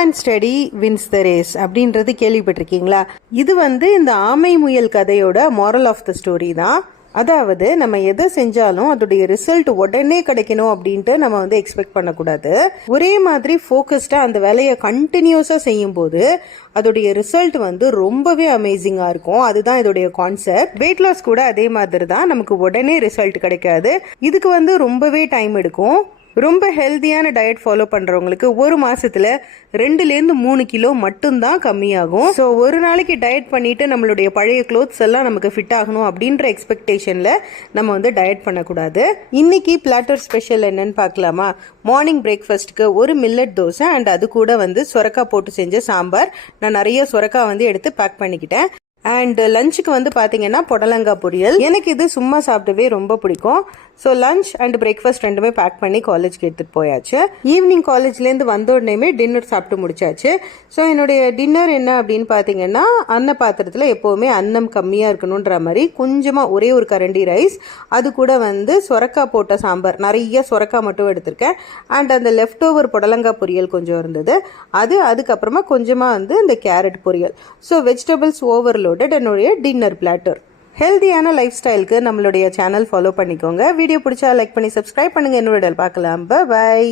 And steady wins the race அப்படின்றது கேள்விப்பட்டிருக்கீங்களா? இது இந்த ஆமை முயல் கதையோட மாரல் ஆஃப் த ஸ்டோரி தான். அதாவது நம்ம எதை செஞ்சாலும் அதோடைய ரிசல்ட் உடனே கிடைக்கணும் அப்படின்ட்டு நம்ம எக்ஸ்பெக்ட் பண்ணக்கூடாது. ஒரே மாதிரி ஃபோக்கஸ்டா அந்த வேலையை கண்டினியூஸா செய்யும் போது அதோடைய ரிசல்ட் ரொம்பவே அமேசிங்கா இருக்கும். அதுதான் இதோடைய கான்செப்ட். வெயிட் லாஸ் கூட அதே மாதிரி தான், நமக்கு உடனே ரிசல்ட் கிடைக்காது. இதுக்கு ரொம்பவே டைம் எடுக்கும். ரொம்ப ஹெல்த்தியான டயட் ஃபாலோ பண்ணுறவங்களுக்கு ஒரு மாதத்தில் 2-3 கிலோ மட்டும்தான் கம்மியாகும். ஸோ ஒரு நாளைக்கு டயட் பண்ணிவிட்டு நம்மளுடைய பழைய க்ளோத்ஸ் எல்லாம் நமக்கு ஃபிட் ஆகணும் அப்படின்ற எக்ஸ்பெக்டேஷனில் நம்ம டயட் பண்ணக்கூடாது. இன்னைக்கு பிளாட்டர் ஸ்பெஷல் என்னன்னு பார்க்கலாமா? மார்னிங் பிரேக்ஃபாஸ்ட்டுக்கு ஒரு மில்லட் தோசை அண்ட் அது கூட சொரக்காய் போட்டு செஞ்ச சாம்பார். நான் நிறைய சொரக்காய் எடுத்து பேக் பண்ணிக்கிட்டேன். அண்ட் லஞ்சுக்கு பார்த்தீங்கன்னா புடலங்காய் பொரியல். எனக்கு இது சும்மா சாப்பிட்டவே ரொம்ப பிடிக்கும். ஸோ லஞ்ச் அண்ட் பிரேக்ஃபாஸ்ட் ரெண்டுமே பேக் பண்ணி காலேஜ்க்கு எடுத்துகிட்டு போயாச்சு. ஈவினிங் காலேஜ்லேருந்து வந்த உடனேமே டின்னர் சாப்பிட்டு முடிச்சாச்சு. ஸோ என்னுடைய டின்னர் என்ன அப்படின்னு பார்த்தீங்கன்னா, அன்ன பாத்திரத்தில் எப்போவுமே அன்னம் கம்மியாக இருக்கணுன்ற மாதிரி கொஞ்சமாக ஒரே ஒரு கரண்டி ரைஸ், அது கூட சொரக்காய் போட்ட சாம்பார், நிறைய சொரக்காய் மட்டும் எடுத்திருக்கேன். அண்ட் அந்த லெஃப்ட் ஓவர் புடலங்காய் பொரியல் கொஞ்சம் இருந்தது, அதுக்கப்புறமா கொஞ்சமாக இந்த கேரட் பொரியல். ஸோ வெஜிடபிள்ஸ் ஓவர்லோடட் என்னுடைய டின்னர் பிளாட்டர். ஹெல்தியான லைஃப் ஸ்டைலுக்கு நம்மளுடைய சேனல் ஃபாலோ பண்ணிக்கோங்க. வீடியோ பிடிச்சா லைக் பண்ணி சப்ஸ்கிரைப் பண்ணுங்க. என்னோட பார்க்கலாம். பை.